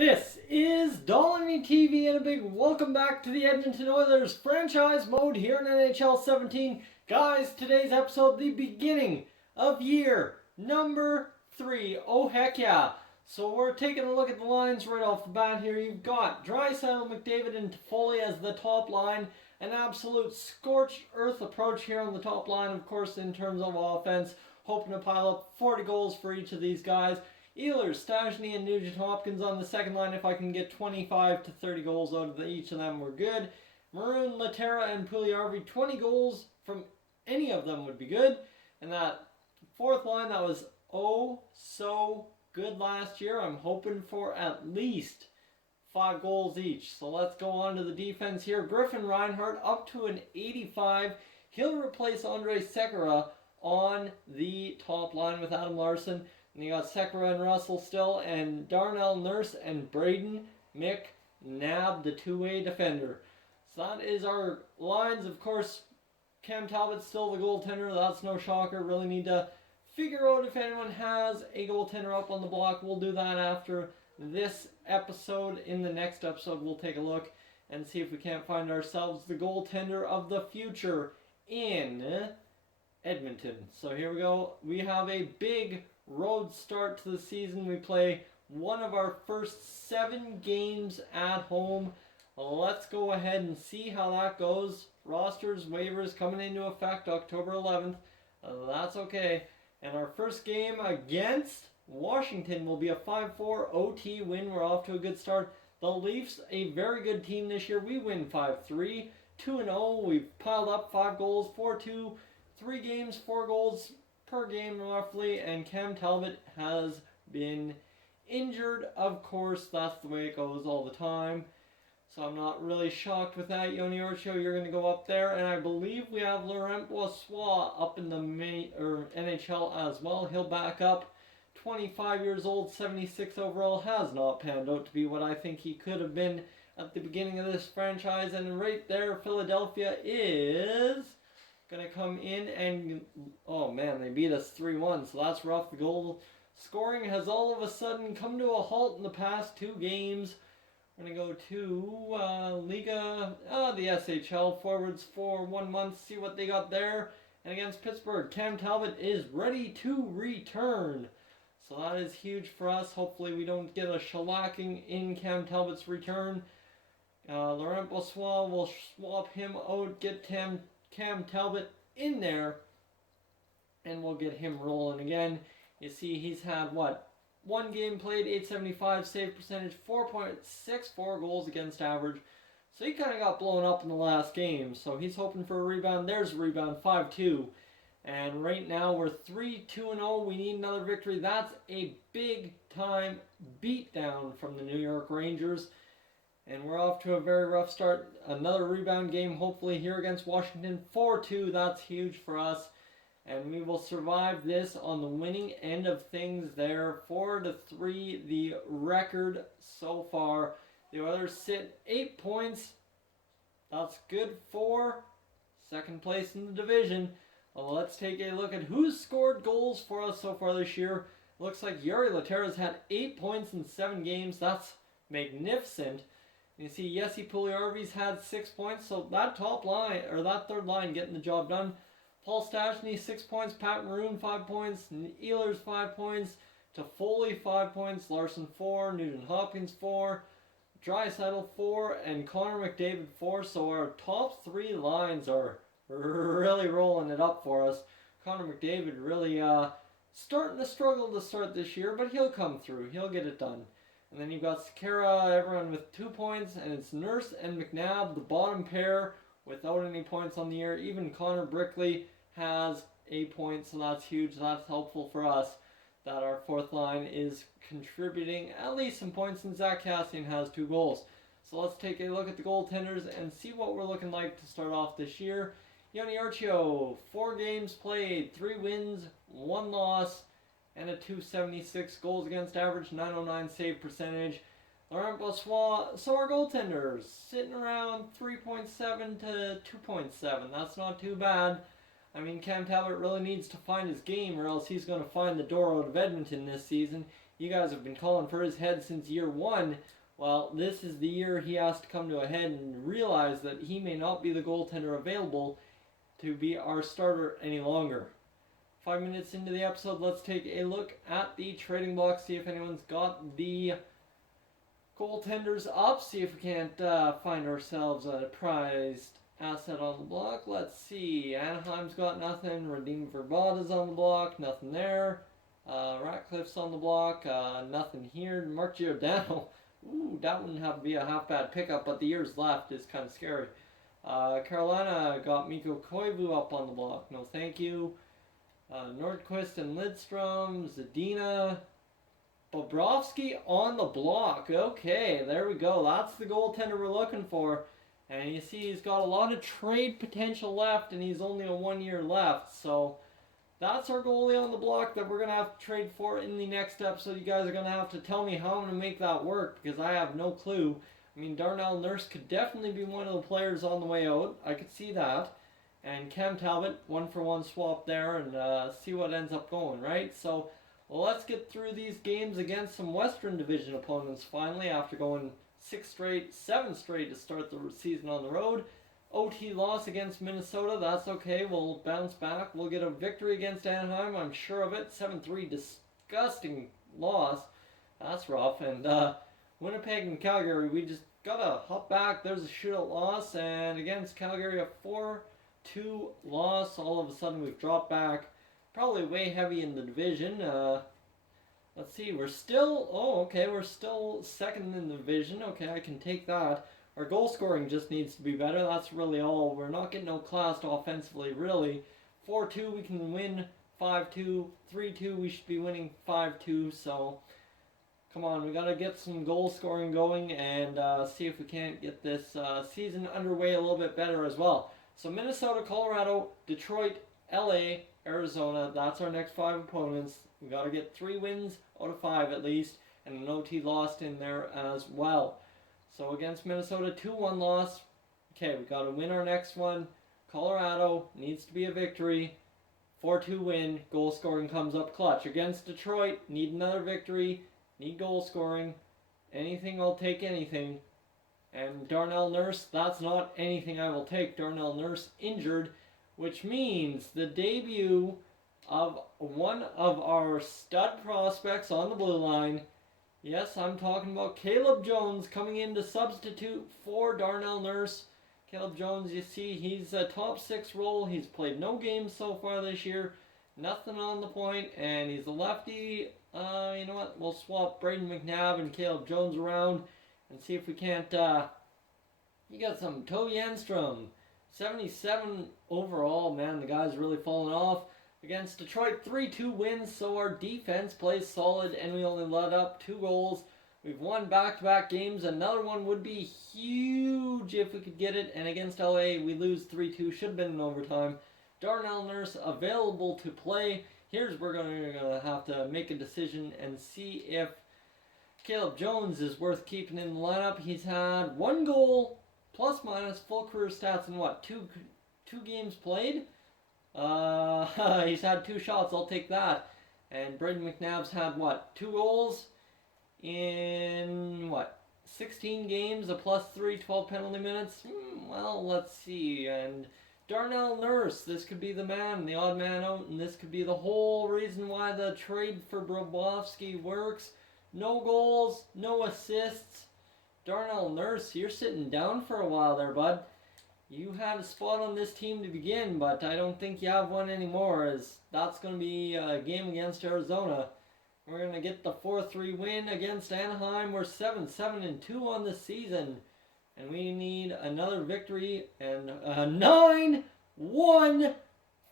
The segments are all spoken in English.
This is Dolynny TV and a big welcome back to the Edmonton Oilers franchise mode here in NHL 17. Guys, today's episode, the beginning of year number 3. Oh heck yeah. So we're taking a look at the lines right off the bat here. You've got Draisaitl, McDavid, and Toffoli as the top line. An absolute scorched earth approach here on the top line, of course, in terms of offense. Hoping to pile up 40 goals for each of these guys. Ehlers, Stastny, and Nugent-Hopkins on the second line. If I can get 25 to 30 goals out of each of them, we're good. Maroon, Laterra, and Puljujarvi, 20 goals from any of them would be good. And that fourth line, that was oh so good last year. I'm hoping for at least 5 goals each. So let's go on to the defense here. Griffin Reinhart up to an 85. He'll replace Andrej Sekera on the top line with Adam Larsson. And you got Sekera and Russell still, and Darnell Nurse and Braden McNabb, the two-way defender. So that is our lines. Of course, Cam Talbot's still the goaltender. That's no shocker. Really need to figure out if anyone has a goaltender up on the block. We'll do that after this episode. In the next episode, we'll take a look and see if we can't find ourselves the goaltender of the future in Edmonton. So here we go. We have a big road start to the season. We play one of our first 7 games at home. Let's go ahead and see how that goes. Rosters, waivers coming into effect October 11th. That's okay. And our first game against Washington will be a 5-4 OT win. We're off to a good start. The Leafs, a very good team this year. We win 5-3, 2-0. We've piled up 5 goals, 4-2, 3 games, 4 goals per game roughly, and Cam Talbot has been injured. Of course, that's the way it goes all the time. So I'm not really shocked with that. Yoni Orcho, you're going to go up there, and I believe we have Laurent Brossoit up in the NHL as well. He'll back up. 25 years old, 76 overall, has not panned out to be what I think he could have been at the beginning of this franchise. And right there, Philadelphia is going to come in and, oh man, they beat us 3-1, so that's rough. The goal scoring has all of a sudden come to a halt in the past 2 games. We're going to go to the SHL forwards for 1 month, see what they got there. And against Pittsburgh, Cam Talbot is ready to return. So that is huge for us. Hopefully we don't get a shellacking in Cam Talbot's return. Laurent Brossoit will swap him out, get Cam Talbot in there, and we'll get him rolling again. You see, he's had, 1 game played, 875 save percentage, 4.64 goals against average. So he kind of got blown up in the last game, so he's hoping for a rebound. There's a rebound, 5-2. And right now we're 3-2-0. We need another victory. That's a big-time beatdown from the New York Rangers. And we're off to a very rough start. Another rebound game, hopefully, here against Washington. 4-2, that's huge for us. And we will survive this on the winning end of things there. 4-3, the record so far. The Oilers sit 8 points. That's good for second place in the division. Well, let's take a look at who's scored goals for us so far this year. Looks like Jari Lehtera's had 8 points in 7 games. That's magnificent. You see, Jesse Puljujarvi's had 6 points, so that top line, or that third line, getting the job done. Paul Stastny, 6 points. Pat Maroon, 5 points. Ehlers, 5 points. Toffoli, 5 points. Larsson, 4. Nugent-Hopkins, 4. Draisaitl, 4. And Connor McDavid, 4. So our top 3 lines are really rolling it up for us. Connor McDavid really starting to struggle to start this year, but he'll come through. He'll get it done. And then you've got Sekera, everyone with 2 points, and it's Nurse and McNabb, the bottom pair, without any points on the year. Even Connor Brickley has a point, so that's huge. That's helpful for us that our fourth line is contributing at least some points, and Zach Kassian has 2 goals. So let's take a look at the goaltenders and see what we're looking like to start off this year. Yoni Orcho, 4 games played, 3 wins, 1 loss, and a 276 goals against average, 909 save percentage. Laurent Brossoit, so our goaltenders, sitting around 3.7 to 2.7. That's not too bad. I mean, Cam Talbot really needs to find his game, or else he's going to find the door out of Edmonton this season. You guys have been calling for his head since year one. Well, this is the year he has to come to a head and realize that he may not be the goaltender available to be our starter any longer. 5 minutes into the episode, let's take a look at the trading block, see if anyone's got the goaltenders up, see if we can't find ourselves a prized asset on the block. Let's see, Anaheim's got nothing, Radim Verbata's on the block, nothing there. Ratcliffe's on the block, nothing here. Mark Giordano, ooh, that wouldn't have to be a half bad pickup, but the years left is kind of scary. Carolina got Mikko Koivu up on the block, no thank you. Nordquist and Lidstrom, Zadina, Bobrovsky on the block. Okay, there we go. That's the goaltender we're looking for. And you see he's got a lot of trade potential left, and he's only a 1 year left. So that's our goalie on the block that we're going to have to trade for in the next episode. You guys are going to have to tell me how I'm going to make that work, because I have no clue. I mean, Darnell Nurse could definitely be one of the players on the way out. I could see that. And Cam Talbot, 1-for-1 swap there, and see what ends up going, right? So let's get through these games against some Western Division opponents finally, after going 7 straight to start the season on the road. OT loss against Minnesota, that's okay, we'll bounce back. We'll get a victory against Anaheim, I'm sure of it. 7-3, disgusting loss. That's rough. And Winnipeg and Calgary, we just gotta hop back. There's a shootout loss, and against Calgary, a 4-2 loss. All of a sudden we've dropped back. Probably way heavy in the division. Let's see, we're still second in the division. Okay, I can take that. Our goal scoring just needs to be better. That's really all. We're not getting outclassed offensively, really. 4-2, we can win 5-2. 3-2, we should be winning 5-2. So, come on, we got to get some goal scoring going and see if we can't get this season underway a little bit better as well. So, Minnesota, Colorado, Detroit, LA, Arizona, that's our next 5 opponents. We got to get 3 wins out of 5 at least, and an OT lost in there as well. So against Minnesota, 2-1 loss. Okay, we got to win our next one. Colorado needs to be a victory. 4-2 win. Goal scoring comes up clutch. Against Detroit, need another victory. Need goal scoring. Anything, I'll take anything. And Darnell Nurse, that's not anything I will take. Darnell Nurse injured, which means the debut of one of our stud prospects on the blue line. Yes, I'm talking about Caleb Jones coming in to substitute for Darnell Nurse. Caleb Jones, you see, he's a top 6 role. He's played no games so far this year. Nothing on the point, and he's a lefty. You know what? We'll swap Braden McNabb and Caleb Jones around and see if we can't... You got some Tove Enstrom. 77 overall. Man, the guy's really fallen off. Against Detroit, 3-2 wins, so our defense plays solid, and we only let up 2 goals. We've won back-to-back games. Another one would be huge if we could get it, and against LA, we lose 3-2. Should have been in overtime. Darnell Nurse available to play. Here's where we're going to have to make a decision and see if Caleb Jones is worth keeping in the lineup. He's had 1 goal, plus-minus, full career stats in what, 2 games played? He's had 2 shots, I'll take that. And Braden McNabb's had what, 2 goals in what, 16 games, a +3, 12 penalty minutes? Well, let's see. And Darnell Nurse, this could be the man, the odd man out, and this could be the whole reason why the trade for Bobrovsky works. No goals, no assists. Darnell Nurse, you're sitting down for a while there, bud. You had a spot on this team to begin, but I don't think you have one anymore, as that's going to be a game against Arizona. We're going to get the 4-3 win against Anaheim. We're 7-7-2 on the season, and we need another victory and a 9-1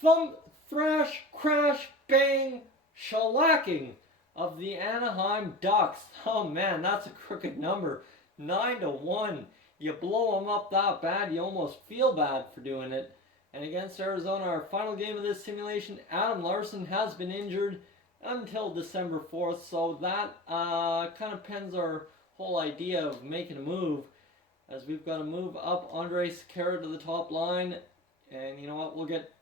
thump, thrash, crash, bang, shellacking of the Anaheim Ducks. Oh man, that's a crooked number. 9-1. You blow them up that bad, you almost feel bad for doing it. And against Arizona, our final game of this simulation, Adam Larson has been injured until December 4th. So that kind of pens our whole idea of making a move, as we've got to move up Andre Sekera to the top line. And you know what, we'll get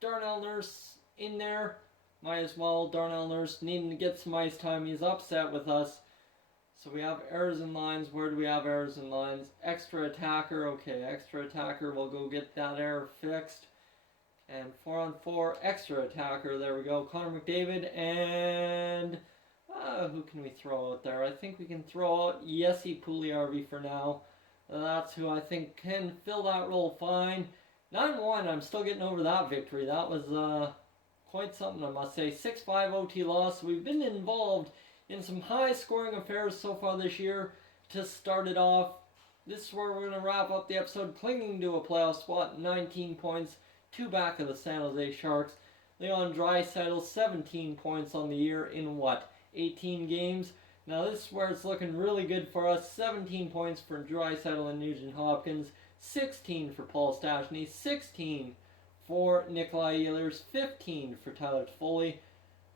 Darnell Nurse in there. might as well. Darnell Nurse needing to get some ice time. He's upset with us. So we have errors in lines. Where do we have errors in lines? Extra attacker. Okay, extra attacker. We'll go get that error fixed. And 4-on-4 extra attacker. There we go. Connor McDavid and who can we throw out there? I think we can throw out Jesse Puljujärvi for now. That's who I think can fill that role fine. 9-1. I'm still getting over that victory. That was quite something, I must say. 6-5 OT loss. We've been involved in some high-scoring affairs so far this year. To start it off, this is where we're going to wrap up the episode, clinging to a playoff spot, 19 points, 2 back of the San Jose Sharks. Leon Draisaitl, 17 points on the year in 18 games. Now this is where it's looking really good for us. 17 points for Draisaitl and Nugent Hopkins, 16 for Paul Stastny, 16 for Nikolai Ehlers, 15 for Tyler Toffoli.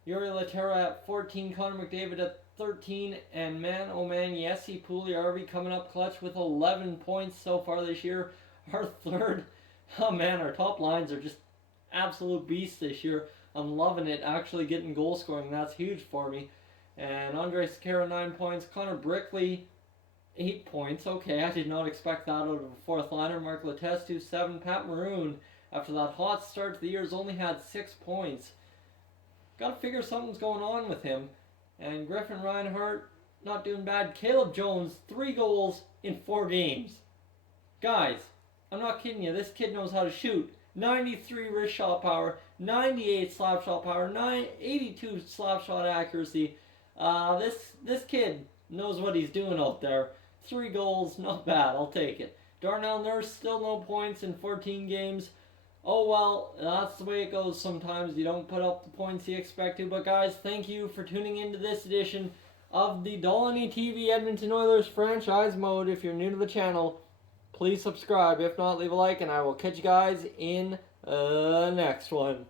Yuri Laterra at 14, Connor McDavid at 13, and man, oh man, Jesse Puljujärvi coming up clutch with 11 points so far this year. Our third, oh man, our top lines are just absolute beasts this year. I'm loving it, actually getting goal scoring, that's huge for me. And Andrej Sekera, 9 points, Connor Brickley, 8 points. Okay, I did not expect that out of a fourth liner. Mark Letestu, 7, Pat Maroon, after that hot start to the year, has only had 6 points. Got to figure something's going on with him. And Griffin Reinhart, not doing bad. Caleb Jones, 3 goals in 4 games. Guys, I'm not kidding you. This kid knows how to shoot. 93 wrist shot power, 98 slap shot power, 82 slap shot accuracy. This kid knows what he's doing out there. 3 goals, not bad. I'll take it. Darnell Nurse, still no points in 14 games. Oh well, that's the way it goes sometimes. You don't put up the points you expect to. But guys, thank you for tuning into this edition of the Dolynny TV Edmonton Oilers franchise mode. If you're new to the channel, please subscribe. If not, leave a like, and I will catch you guys in the next one.